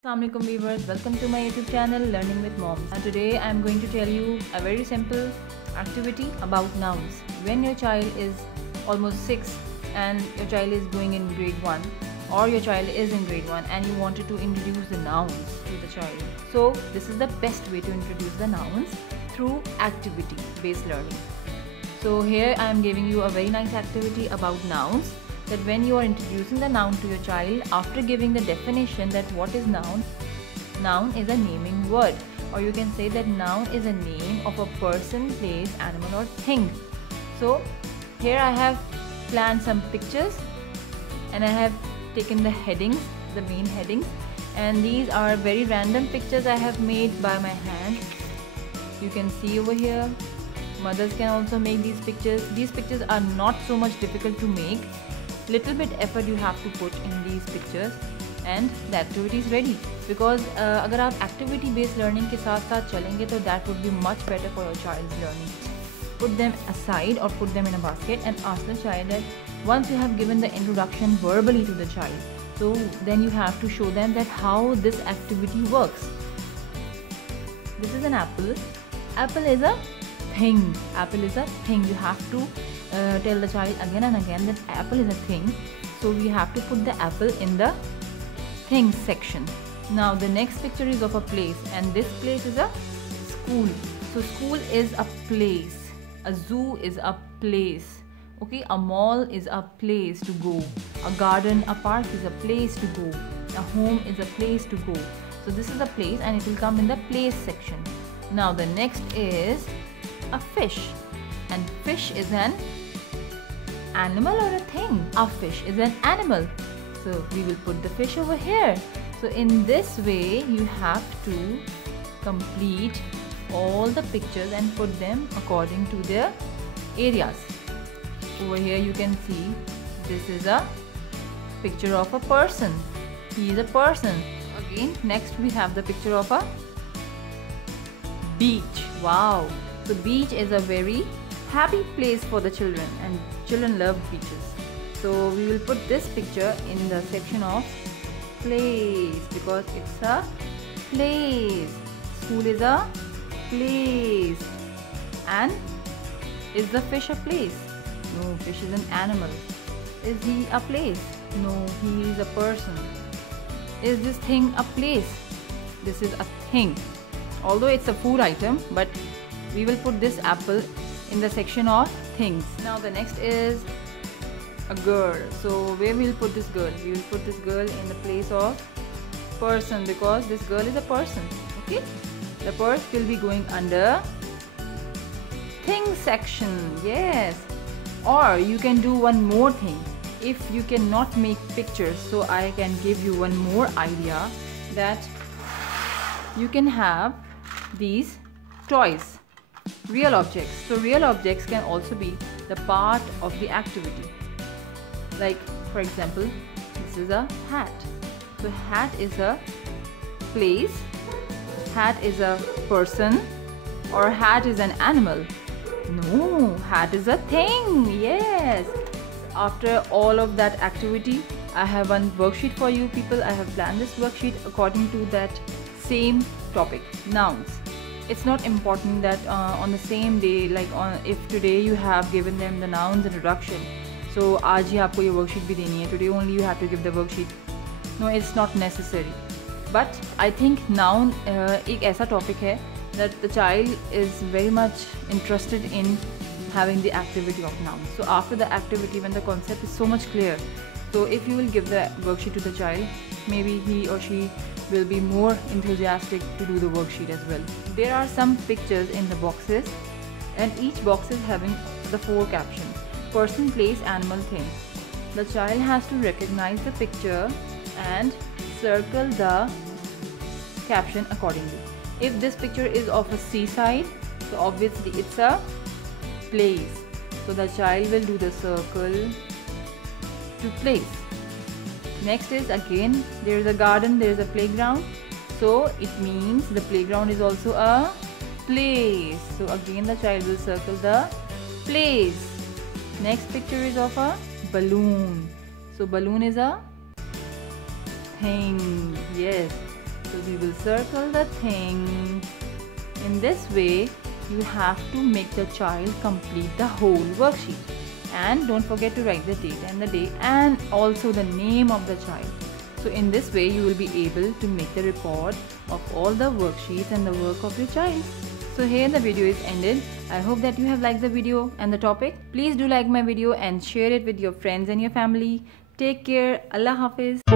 Assalamualaikum viewers, welcome to my YouTube channel Learning with Moms. And today I am going to tell you a very simple activity about nouns. When your child is almost 6 and your child is going in grade 1 or your child is in grade 1 and you wanted to introduce the nouns to the child. So this is the best way to introduce the nouns through activity based learning. So here I am giving you a very nice activity about nouns. That when you are introducing the noun to your child, after giving the definition that what is noun, noun is a naming word, or you can say that noun is a name of a person, place, animal or thing. So here I have planned some pictures and I have taken the headings, the main headings, and these are very random pictures I have made by my hand. You can see over here. Mothers can also make these pictures. These pictures are not so much difficult to make. Little bit effort you have to put in these pictures and the activity is ready. Because अगर आप activity based learning के साथ साथ चलेंगे तो that would be much better for your child's learning. Put them aside or put them in a basket and ask the child that once you have given the introduction verbally to the child, so then you have to show them that how this activity works. This is an apple. Apple is a thing. Apple is a thing. You have to tell the child again and again that apple is a thing. So we have to put the apple in the things section. Now the next picture is of a place, and this place is a school. So school is a place. A zoo is a place. Okay, a mall is a place to go. A garden, a park is a place to go. A home is a place to go. So this is a place and it will come in the place section. Now the next is a fish, and fish is an animal or a thing. A fish is an animal, so we will put the fish over here. So in this way you have to complete all the pictures and put them according to their areas. Over here you can see this is a picture of a person. He is a person. Again, next we have the picture of a beach. Wow, the beach is a very happy place for the children and children love beaches. So we will put this picture in the section of place because it's a place. School is a place. And is the fish a place? No, fish is an animal. Is he a place? No, he is a person. Is this thing a place? This is a thing. Although it's a food item, but we will put this apple in the section of things. Now the next is a girl. So where we will put this girl? We will put this girl in the place of person because this girl is a person. Okay, the purse will be going under things section. Yes. Or you can do one more thing. If you cannot make pictures, so I can give you one more idea that you can have these toys, real objects. So real objects can also be the part of the activity. Like for example, this is a hat. So hat is a place, hat is a person, or hat is an animal. No, hat is a thing. Yes. After all of that activity, I have one worksheet for you people. I have planned this worksheet according to that same topic, nouns. It's not important that on the same day, like if today you have given them the nouns introduction, so आज ही आपको ये worksheet भी देनी है. Today only you have to give the worksheet. No, it's not necessary. But I think noun एक ऐसा topic है that the child is very much interested in having the activity of nouns. So after the activity, when the concept is so much clear, so if you will give the worksheet to the child, maybe he or she will be more enthusiastic to do the worksheet as well. There are some pictures in the boxes and each box is having the 4 captions: person, place, animal, thing. The child has to recognize the picture and circle the caption accordingly. If this picture is of a seaside, so obviously it's a place. So the child will do the circle to place. Next is again there is a garden, there is a playground. So it means the playground is also a place. So again the child will circle the place. Next picture is of a balloon. So balloon is a thing. Yes. So we will circle the thing. In this way, you have to make the child complete the whole worksheet. And don't forget to write the date and the day and also the name of the child. So in this way, you will be able to make the report of all the worksheets and the work of your child. So here the video is ended. I hope that you have liked the video and the topic. Please do like my video and share it with your friends and your family. Take care. Allah Hafiz.